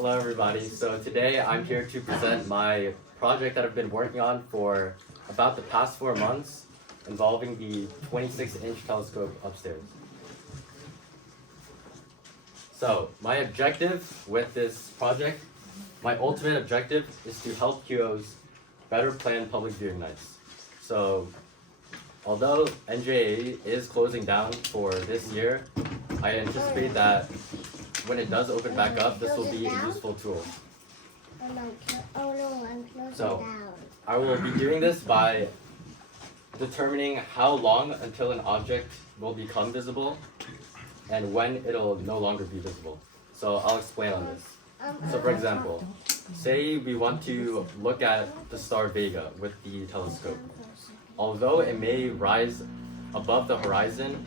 Hello everybody. So today I'm here to present my project that I've been working on for about the past 4 months involving the 26-inch telescope upstairs. So my objective with this project, my ultimate objective is to help QOs better plan public viewing nights. So although NJAA is closing down for this year, I anticipate that when it does open back up, this will be a useful tool. So I will be doing this by determining how long until an object will become visible and when it'll no longer be visible. So I'll explain on this. So for example, say we want to look at the star Vega with the telescope. Although it may rise above the horizon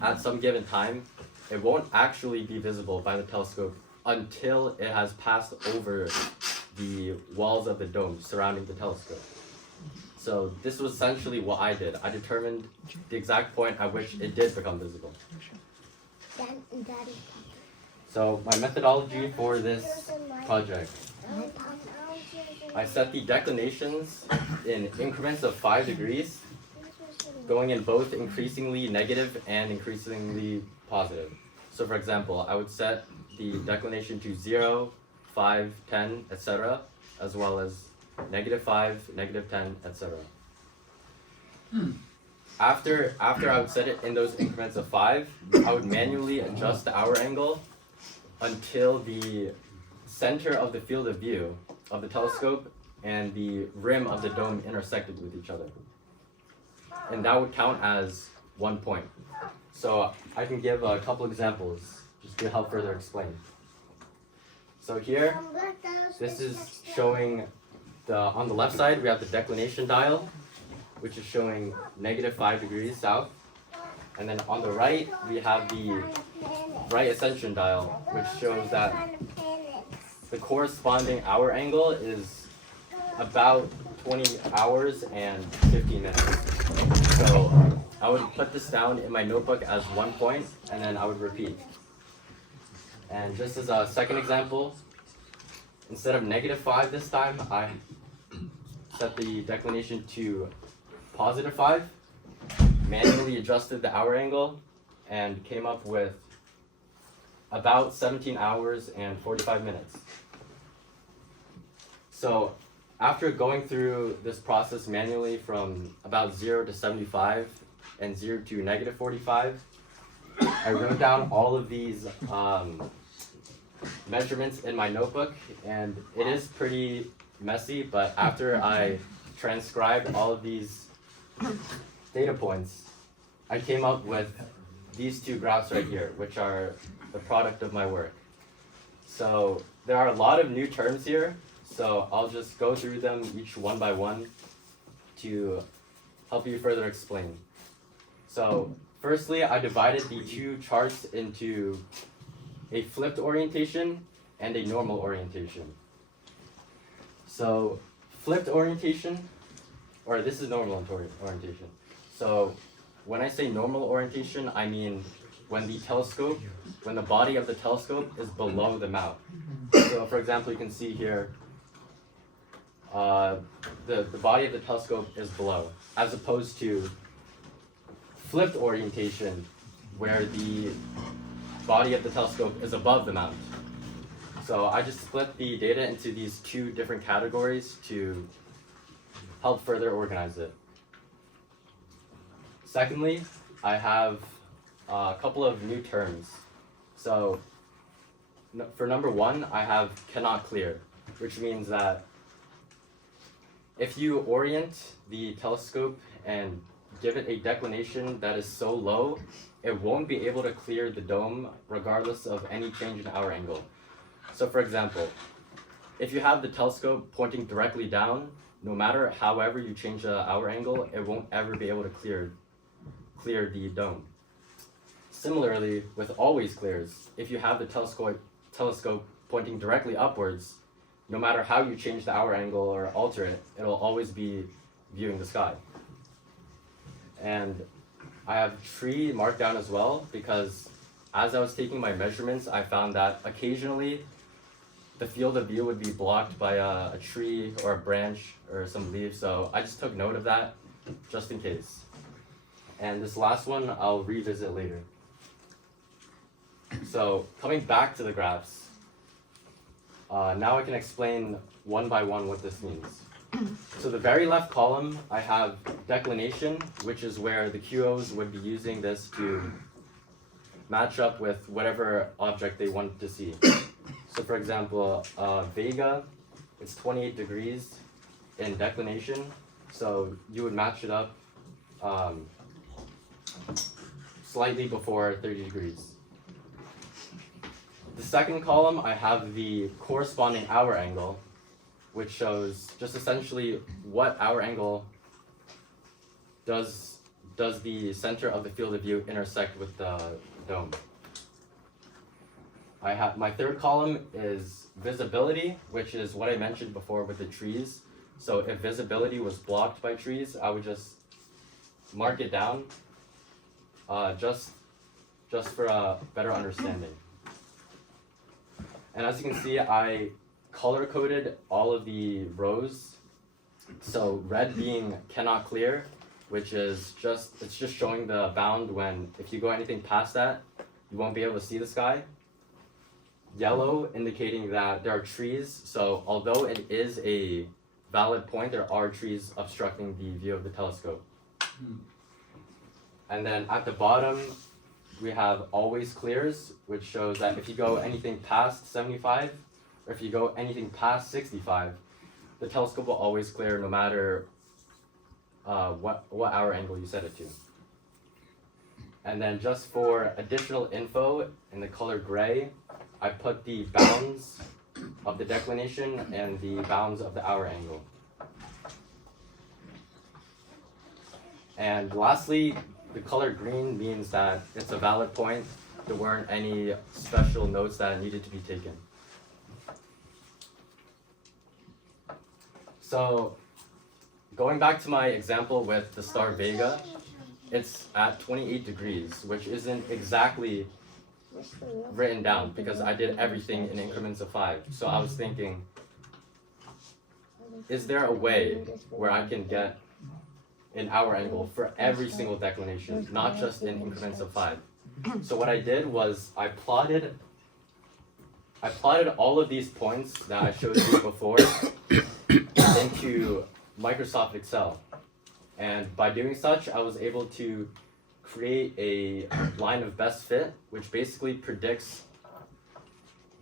at some given time, it won't actually be visible by the telescope until it has passed over the walls of the dome surrounding the telescope. So this was essentially what I did. I determined the exact point at which it did become visible. So my methodology for this project, I set the declinations in increments of 5 degrees, going in both increasingly negative and increasingly positive. So for example, I would set the declination to 0, 5, 10, etc., as well as -5, -10, etc. After I would set it in those increments of 5, I would manually adjust the hour angle until the center of the field of view of the telescope and the rim of the dome intersected with each other. And that would count as 1 point. So I can give a couple examples just to help further explain. So here, this is showing on the left side, we have the declination dial, which is showing -5 degrees south. And then on the right, we have the right ascension dial, which shows that the corresponding hour angle is about 20 hours and 15 minutes. So I would put this down in my notebook as 1 point, and then I would repeat. And just as a second example, instead of -5 this time, I set the declination to +5, manually adjusted the hour angle, and came up with about 17 hours and 45 minutes. So after going through this process manually from about 0 to 75 and 0 to -45, I wrote down all of these measurements in my notebook, and it is pretty messy, but after I transcribed all of these data points, I came up with these 2 graphs right here, which are the product of my work. So there are a lot of new terms here, so I'll just go through them each one by one to help you further explain. So firstly, I divided the 2 charts into a flipped orientation and a normal orientation. So flipped orientation, or this is normal orientation. So when I say normal orientation, I mean when the body of the telescope is below the mount. So for example, you can see here, the body of the telescope is below, as opposed to flipped orientation, where the body of the telescope is above the mount. So I just split the data into these 2 different categories to help further organize it. Secondly, I have a couple of new terms. So for number 1, I have cannot clear, which means that if you orient the telescope and give it a declination that is so low, it won't be able to clear the dome regardless of any change in hour angle. So for example, if you have the telescope pointing directly down, no matter however you change the hour angle, it won't ever be able to clear the dome. Similarly, with always clears, if you have the telescope pointing directly upwards, no matter how you change the hour angle or alter it, it'll always be viewing the sky. And I have tree marked down as well, because as I was taking my measurements, I found that occasionally the field of view would be blocked by a tree or a branch or some leaves. So I just took note of that just in case. And this last one I'll revisit later. So coming back to the graphs, now I can explain one by one what this means. So the very left column, I have declination, which is where the QOs would be using this to match up with whatever object they want to see. So for example, Vega, it's 28 degrees in declination, so you would match it up slightly before 30 degrees. The second column, I have the corresponding hour angle, which shows just essentially what hour angle does the center of the field of view intersect with the dome. I have my third column is visibility, which is what I mentioned before with the trees. So if visibility was blocked by trees, I would just mark it down, just for a better understanding. And as you can see, I color-coded all of the rows. So red being cannot clear, which is just showing the bound when if you go anything past that, you won't be able to see the sky. Yellow indicating that there are trees, so although it is a valid point, there are trees obstructing the view of the telescope. And then at the bottom, we have always clears, which shows that if you go anything past 75, or if you go anything past 65, the telescope will always clear no matter what hour angle you set it to. And then just for additional info, in the color gray, I put the bounds of the declination and the bounds of the hour angle. And lastly, the color green means that it's a valid point. There weren't any special notes that needed to be taken. So going back to my example with the star Vega, it's at 28 degrees, which isn't exactly written down because I did everything in increments of 5. So I was thinking, is there a way where I can get an hour angle for every single declination, not just in increments of 5? So what I did was I plotted all of these points that I showed you before into Microsoft Excel. And by doing such, I was able to create a line of best fit, which basically predicts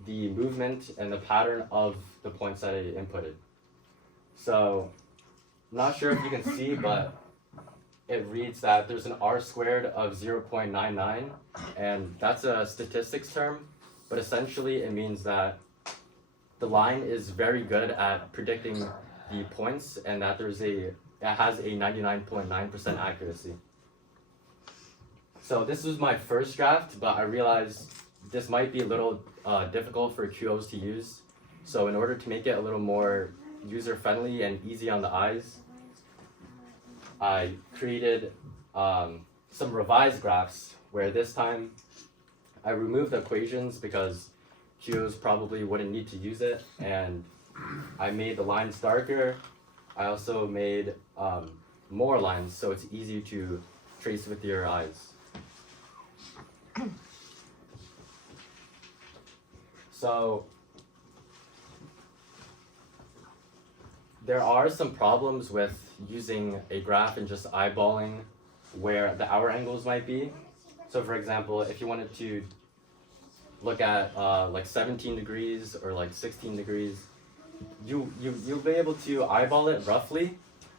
the movement and the pattern of the points that I inputted. So, I'm not sure if you can see, but it reads that there's an R squared of 0.99, and that's a statistics term, but essentially it means that the line is very good at predicting the points and that it has a 99.9% accuracy. So this was my first draft, but I realized this might be a little difficult for QOs to use. So in order to make it a little more user-friendly and easy on the eyes, I created some revised graphs where this time I removed the equations because QOs probably wouldn't need to use it, and I made the lines darker. I also made more lines so it's easy to trace with your eyes. So there are some problems with using a graph and just eyeballing where the hour angles might be. So for example, if you wanted to look at like 17 degrees or like 16 degrees, you'll be able to eyeball it roughly,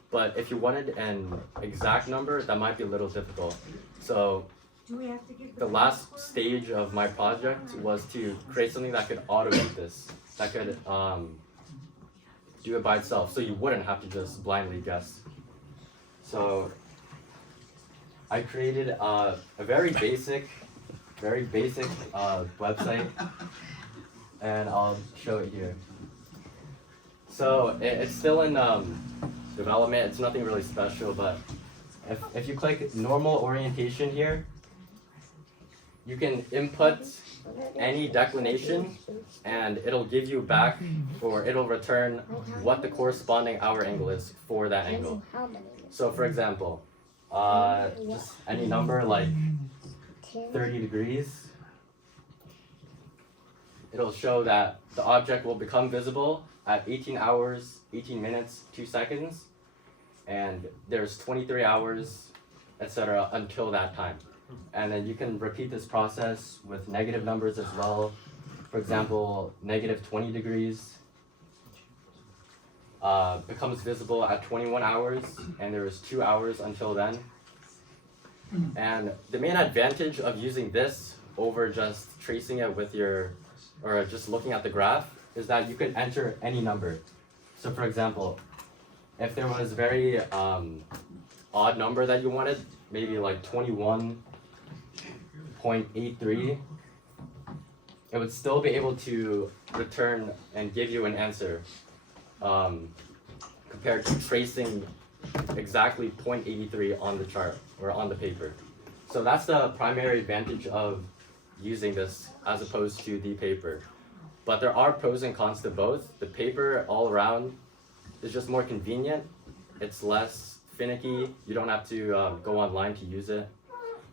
but if you wanted an exact number, that might be a little difficult. So the last stage of my project was to create something that could automate this, that could do it by itself, so you wouldn't have to just blindly guess. So I created a very basic website, and I'll show it here. So it's still in development. It's nothing really special, but if you click normal orientation here, you can input any declination and it'll give you back, or it'll return what the corresponding hour angle is for that angle. So for example, just any number like 30 degrees, it'll show that the object will become visible at 18 hours, 18 minutes, 2 seconds, and there's 23 hours, etc. until that time. And then you can repeat this process with negative numbers as well. For example, negative 20 degrees becomes visible at 21 hours, and there is 2 hours until then. And the main advantage of using this over just tracing it with your, or just looking at the graph, is that you can enter any number. So for example, if there was a very odd number that you wanted, maybe like 21.83, it would still be able to return and give you an answer compared to tracing exactly 0.83 on the chart or on the paper. So that's the primary advantage of using this as opposed to the paper. But there are pros and cons to both. The paper all around is just more convenient. It's less finicky. You don't have to go online to use it.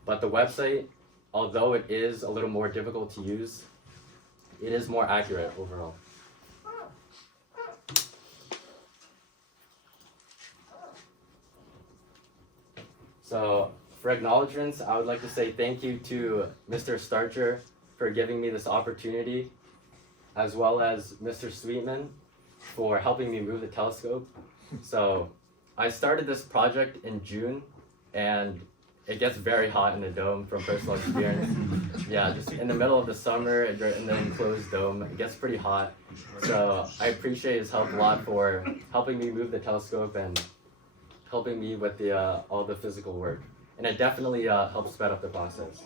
But the website, although it is a little more difficult to use, it is more accurate overall. So for acknowledgements, I would like to say thank you to Mr. Starcher for giving me this opportunity, as well as Mr. Sweetman for helping me move the telescope. So I started this project in June, and it gets very hot in the dome from personal experience. Yeah, just in the middle of the summer, in the enclosed dome, it gets pretty hot. So I appreciate his help a lot for helping me move the telescope and helping me with the all the physical work. And it definitely helps sped up the process.